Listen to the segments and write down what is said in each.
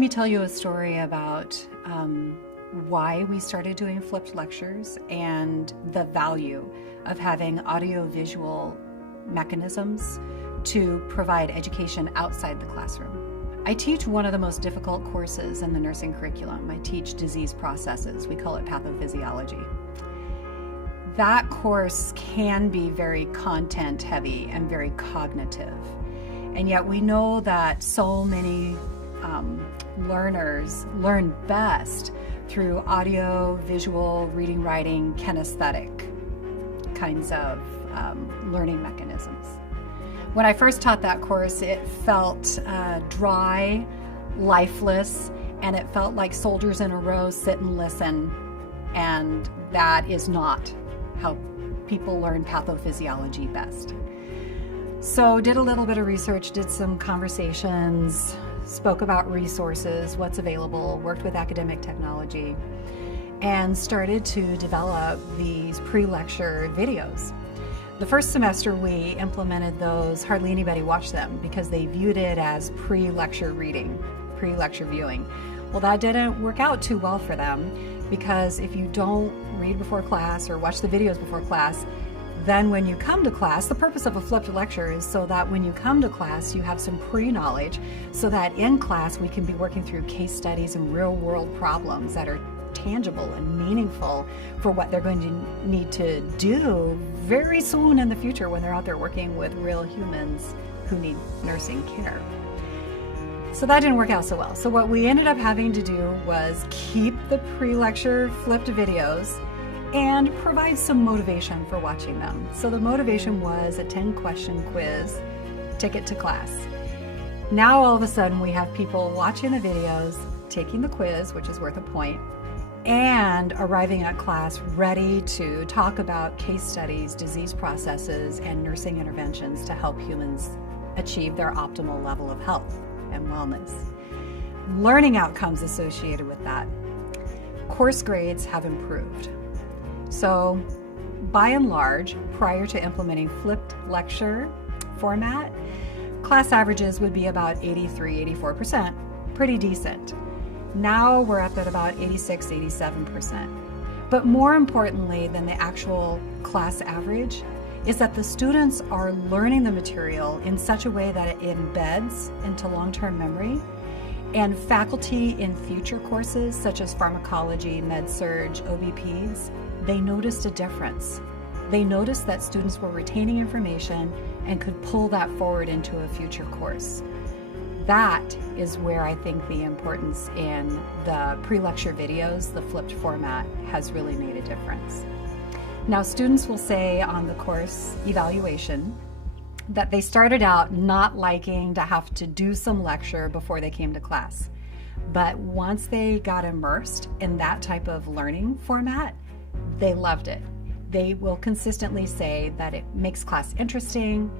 me tell you a story about why we started doing flipped lectures and the value of having audio-visual mechanisms to provide education outside the classroom. I teach one of the most difficult courses in the nursing curriculum. I teach disease processes. We call it pathophysiology. That course can be very content heavy and very cognitive. And yet we know that so many learners learn best through audio, visual, reading, writing, kinesthetic kinds of learning mechanisms. When I first taught that course, it felt dry, lifeless, and it felt like soldiers in a row sit and listen. And that is not how people learn pathophysiology best. So did a little bit of research, did some conversations, spoke about resources, what's available, worked with academic technology, and started to develop these pre-lecture videos. The first semester we implemented those, hardly anybody watched them because they viewed it as pre-lecture reading, pre-lecture viewing. Well, that didn't work out too well for them because if you don't read before class or watch the videos before class, then when you come to class, the purpose of a flipped lecture is so that when you come to class, you have some pre-knowledge so that in class we can be working through case studies and real-world problems that are tangible and meaningful for what they're going to need to do very soon in the future when they're out there working with real humans who need nursing care. So that didn't work out so well. So what we ended up having to do was keep the pre-lecture flipped videos and provide some motivation for watching them. So the motivation was a 10-question quiz, ticket to class. Now all of a sudden we have people watching the videos, taking the quiz, which is worth a point, and arriving at class ready to talk about case studies, disease processes, and nursing interventions to help humans achieve their optimal level of health and wellness. Learning outcomes associated with that. Course grades have improved. So by and large, prior to implementing flipped lecture format, class averages would be about 83, 84%, pretty decent. Now we're up at about 86, 87%. But more importantly than the actual class average is that the students are learning the material in such a way that it embeds into long-term memory, and faculty in future courses such as pharmacology, med-surg, OBPs, they noticed a difference. They noticed that students were retaining information and could pull that forward into a future course. That is where I think the importance in the pre-lecture videos, the flipped format, has really made a difference. Now, students will say on the course evaluation that they started out not liking to have to do some lecture before they came to class. But once they got immersed in that type of learning format, they loved it. They will consistently say that it makes class interesting.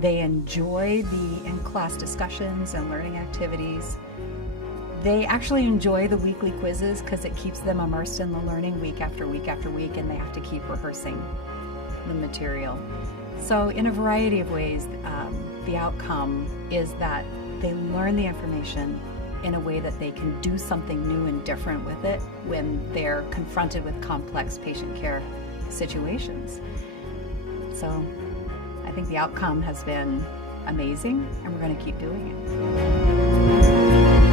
They enjoy the in-class discussions and learning activities. They actually enjoy the weekly quizzes because it keeps them immersed in the learning week after week after week, and they have to keep rehearsing the material. So in a variety of ways, the outcome is that they learn the information in a way that they can do something new and different with it when they're confronted with complex patient care situations. So I think the outcome has been amazing, and we're going to keep doing it.